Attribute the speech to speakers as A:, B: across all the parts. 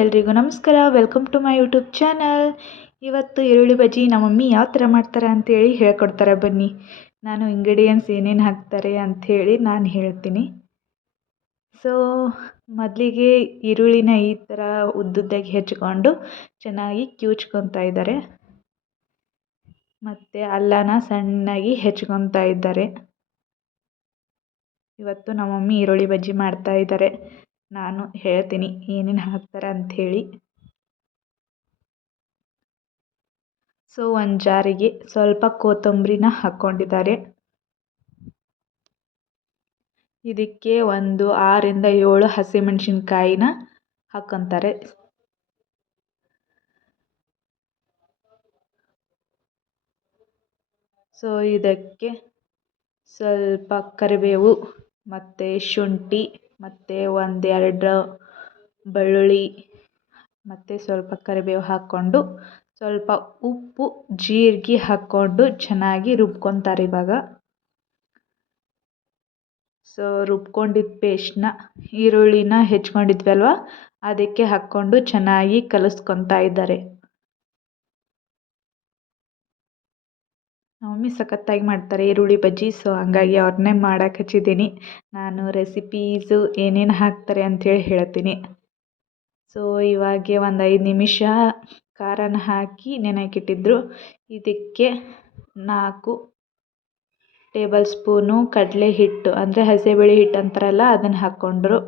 A: ಎಲ್ರಿಗೂ ನಮಸ್ಕಾರ. Welcome to my YouTube channel ಇವತ್ತು ಈರುಳ್ಳಿ ಬಜ್ಜಿ ನಮ್ಮ ಮಮ್ಮಿ ಯಾವ ಥರ ಮಾಡ್ತಾರೆ ಅಂತೇಳಿ ಹೇಳ್ಕೊಡ್ತಾರೆ ಬನ್ನಿ. ನಾನು ಇಂಗ್ರೀಡಿಯೆಂಟ್ಸ್ ಏನೇನು ಹಾಕ್ತಾರೆ ಅಂಥೇಳಿ ನಾನು ಹೇಳ್ತೀನಿ. ಸೊ ಮೊದಲಿಗೆ ಈರುಳ್ಳಿನ ಈ ಥರ ಉದ್ದುದ್ದಾಗಿ ಹೆಚ್ಕೊಂಡು ಚೆನ್ನಾಗಿ ಕ್ಯೂಚ್ಕೊತಾ ಇದ್ದಾರೆ. ಮತ್ತು ಅಲ್ಲನ ಸಣ್ಣಗೆ ಹೆಚ್ಕೊತಾ ಇದ್ದಾರೆ. ಇವತ್ತು ನಮ್ಮ ಮಮ್ಮಿ ಈರುಳ್ಳಿ ಬಜ್ಜಿ ಮಾಡ್ತಾ ಇದ್ದಾರೆ. ನಾನು ಹೇಳ್ತೀನಿ ಏನೇನು ಹಾಕ್ತಾರೆ ಅಂಥೇಳಿ. ಸೊ ಒಂದು ಜಾರಿಗೆ ಸ್ವಲ್ಪ ಕೊತ್ತಂಬರಿನ ಹಾಕ್ಕೊಂಡಿದ್ದಾರೆ. ಇದಕ್ಕೆ ಒಂದು ಆರರಿಂದ ಏಳು ಹಸಿಮೆಣಸಿನ್ಕಾಯಿನ ಹಾಕ್ಕೊತಾರೆ ಸೊ ಇದಕ್ಕೆ ಸ್ವಲ್ಪ ಕರಿಬೇವು ಮತ್ತು ಶುಂಠಿ ಮತ್ತು ಒಂದೆರಡು ಬೆಳ್ಳುಳ್ಳಿ, ಮತ್ತು ಸ್ವಲ್ಪ ಕರಿಬೇವು ಹಾಕ್ಕೊಂಡು ಸ್ವಲ್ಪ ಉಪ್ಪು, ಜೀರಿಗೆ ಹಾಕ್ಕೊಂಡು ಚೆನ್ನಾಗಿ ರುಬ್ಕೊತಾರೆ ಇವಾಗ. ಸೊ ರುಬ್ಕೊಂಡಿದ್ದ ಪೇಸ್ಟ್ನ ಈರುಳ್ಳಿನ ಹೆಚ್ಕೊಂಡಿದ್ವಲ್ವ? ಅದಕ್ಕೆ ಹಾಕ್ಕೊಂಡು ಚೆನ್ನಾಗಿ ಕಲಸ್ಕೊತಾ ಇದ್ದಾರೆ. ಮಮ್ಮಿ ಸಖತ್ತಾಗಿ ಮಾಡ್ತಾರೆ ಈರುಳ್ಳಿ ಬಜ್ಜಿ ಸೊ ಹಂಗಾಗಿ ಅವ್ರನ್ನೇ ಮಾಡಕ್ಕೆ ಹಚ್ಚಿದ್ದೀನಿ. ನಾನು ರೆಸಿಪೀಸು ಏನೇನು ಹಾಕ್ತಾರೆ ಅಂಥೇಳಿ ಹೇಳ್ತೀನಿ. ಸೊ ಇವಾಗೆ ಒಂದು ಐದು ನಿಮಿಷ ಖಾರನ ಹಾಕಿ ನೆನೆಯಕ್ಕಿಟ್ಟಿದ್ರು ಇದಕ್ಕೆ ನಾಲ್ಕು ಟೇಬಲ್ ಸ್ಪೂನು ಕಡಲೆ ಹಿಟ್ಟು, ಅಂದರೆ ಹಸಿಬೇಳೆ ಹಿಟ್ಟು ಅಂತಾರಲ್ಲ ಅದನ್ನು ಹಾಕ್ಕೊಂಡ್ರು.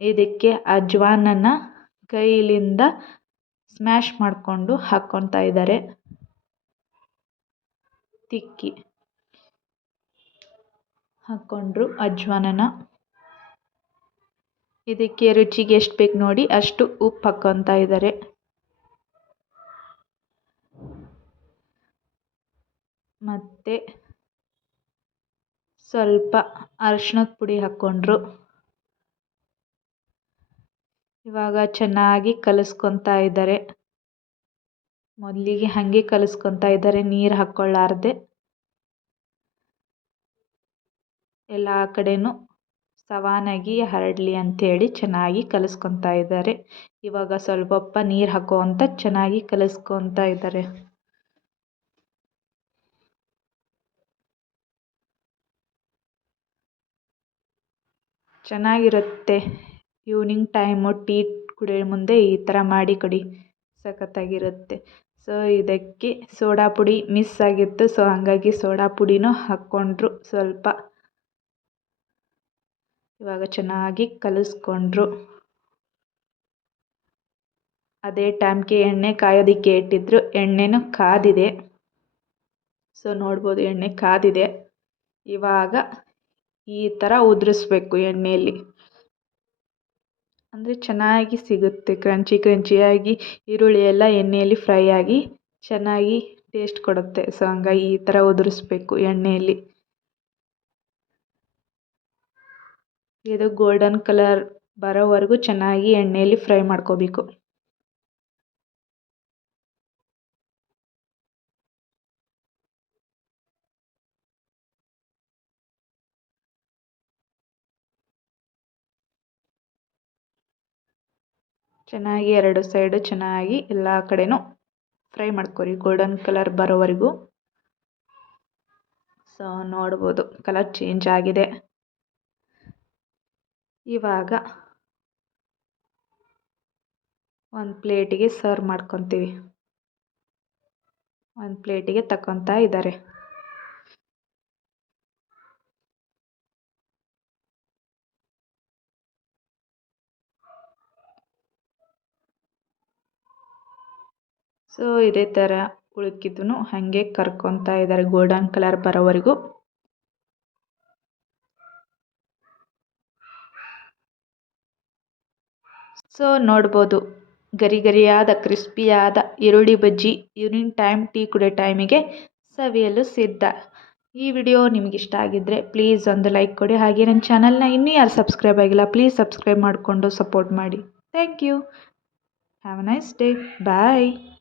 A: ಇದಕ್ಕೆ ಅಜ್ವಾನನ್ನು ಕೈಯಿಂದ ಸ್ಮ್ಯಾಶ್ ಮಾಡಿಕೊಂಡು ಹಾಕ್ಕೊತಾ ಇದ್ದಾರೆ ತಿಕ್ಕಿ ಹಾಕ್ಕೊಂಡ್ರು ಅಜ್ವಾನನ. ಇದಕ್ಕೆ ರುಚಿಗೆ ಎಷ್ಟು ಬೇಕು ನೋಡಿ, ಅಷ್ಟು ಉಪ್ಪು ಹಾಕ್ಕೊತಾ ಇದ್ದಾರೆ ಮತ್ತು ಸ್ವಲ್ಪ ಅರಿಶಿಣದ ಪುಡಿ ಹಾಕ್ಕೊಂಡ್ರು ಇವಾಗ ಚೆನ್ನಾಗಿ ಕಲಿಸ್ಕೊತಾ ಇದ್ದಾರೆ ಮೊದಲಿಗೆ ಹಾಗೆ ಕಲಿಸ್ಕೊತಾ ಇದ್ದಾರೆ, ನೀರು ಹಾಕ್ಕೊಳ್ಳಾರ್ದೆ ಎಲ್ಲ ಕಡೆಯೂ ಸವಾನಾಗಿ ಹರಡಲಿ ಅಂಥೇಳಿ ಚೆನ್ನಾಗಿ ಕಲಿಸ್ಕೊತಾ ಇದ್ದಾರೆ. ಇವಾಗ ಸ್ವಲ್ಪಪ್ಪ ನೀರು ಅಂತ ಚೆನ್ನಾಗಿ ಕಲಿಸ್ಕೊತಾ ಇದ್ದಾರೆ. ಚೆನ್ನಾಗಿರುತ್ತೆ. ಈವ್ನಿಂಗ್ ಟೈಮು ಟೀ ಕುಡಿಯೋ ಮುಂದೆ ಈ ಥರ ಮಾಡಿ ಕೊಡಿ. ಸಖತ್ತಾಗಿರುತ್ತೆ. ಸೊ ಇದಕ್ಕೆ ಸೋಡಾ ಪುಡಿ ಮಿಸ್ ಆಗಿತ್ತು. ಸೊ ಹಾಗಾಗಿ ಸೋಡಾ ಪುಡಿನೂ ಹಾಕ್ಕೊಂಡ್ರು ಸ್ವಲ್ಪ. ಇವಾಗ ಚೆನ್ನಾಗಿ ಕಲಿಸ್ಕೊಂಡ್ರು. ಅದೇ ಟೈಮ್ಗೆ ಎಣ್ಣೆ ಕಾಯೋದಿಕ್ಕೆ ಇಟ್ಟಿದ್ರು. ಎಣ್ಣೆನೂ ಕಾದಿದೆ. ಸೊ ನೋಡ್ಬೋದು ಎಣ್ಣೆ ಕಾದಿದೆ. ಇವಾಗ ಈ ಥರ ಉದುರಿಸ್ಬೇಕು ಎಣ್ಣೆಯಲ್ಲಿ. ಅಂದರೆ ಚೆನ್ನಾಗಿ ಸಿಗುತ್ತೆ ಕ್ರಂಚಿ ಕ್ರಂಚಿಯಾಗಿ ಈರುಳ್ಳಿ ಎಲ್ಲ ಎಣ್ಣೆಯಲ್ಲಿ ಫ್ರೈ ಆಗಿ ಚೆನ್ನಾಗಿ ಟೇಸ್ಟ್ ಕೊಡುತ್ತೆ. ಸೊ ಹಂಗಾಗಿ ಈ ಥರ ಉದುರಿಸ್ಬೇಕು ಎಣ್ಣೆಯಲ್ಲಿ. ಇದು ಗೋಲ್ಡನ್ ಕಲರ್ ಬರೋವರೆಗೂ ಚೆನ್ನಾಗಿ ಎಣ್ಣೆಯಲ್ಲಿ ಫ್ರೈ ಮಾಡ್ಕೋಬೇಕು. ಚೆನ್ನಾಗಿ ಎರಡು ಸೈಡು ಚೆನ್ನಾಗಿ ಎಲ್ಲ ಕಡೆನೂ ಫ್ರೈ ಮಾಡ್ಕೊರಿ. ಗೋಲ್ಡನ್ ಕಲರ್ ಬರೋವರೆಗೂ. ಸೊ ನೋಡ್ಬೋದು. ಕಲರ್ ಚೇಂಜ್ ಆಗಿದೆ. ಇವಾಗ ಒಂದು ಪ್ಲೇಟಿಗೆ ಸರ್ವ್ ಮಾಡ್ಕೊತೀವಿ. ಒಂದು ಪ್ಲೇಟಿಗೆ ತಗೊತಾ ಇದ್ದಾರೆ. ಸೊ, ಇದೇ ಥರ ಉಳ್ಕಿದ್ದೂ ಹಾಗೆ ಕರ್ಕೊತಾ ಇದ್ದಾರೆ ಗೋಲ್ಡನ್ ಕಲರ್ ಬರೋವರೆಗೂ. ಸೊ, ನೋಡ್ಬೋದು. ಗರಿ ಗರಿಯಾದ, ಕ್ರಿಸ್ಪಿಯಾದ ಈರುಳ್ಳಿ ಬಜ್ಜಿ ಈವ್ನಿಂಗ್ ಟೈಮ್, ಟೀ ಕುಡಿಯೋ ಟೈಮಿಗೆ ಸವಿಯಲು ಸಿದ್ಧ. ಈ ವಿಡಿಯೋ ನಿಮಗಿಷ್ಟ ಆಗಿದ್ದರೆ ಪ್ಲೀಸ್ ಒಂದು ಲೈಕ್ ಕೊಡಿ. ಹಾಗೆ ನನ್ನ ಚಾನಲ್ನ ಇನ್ನೂ ಯಾರು ಸಬ್ಸ್ಕ್ರೈಬ್ ಆಗಿಲ್ಲ, ಪ್ಲೀಸ್ ಸಬ್ಸ್ಕ್ರೈಬ್ ಮಾಡಿಕೊಂಡು ಸಪೋರ್ಟ್ ಮಾಡಿ. Thank you. Have a nice day. Bye.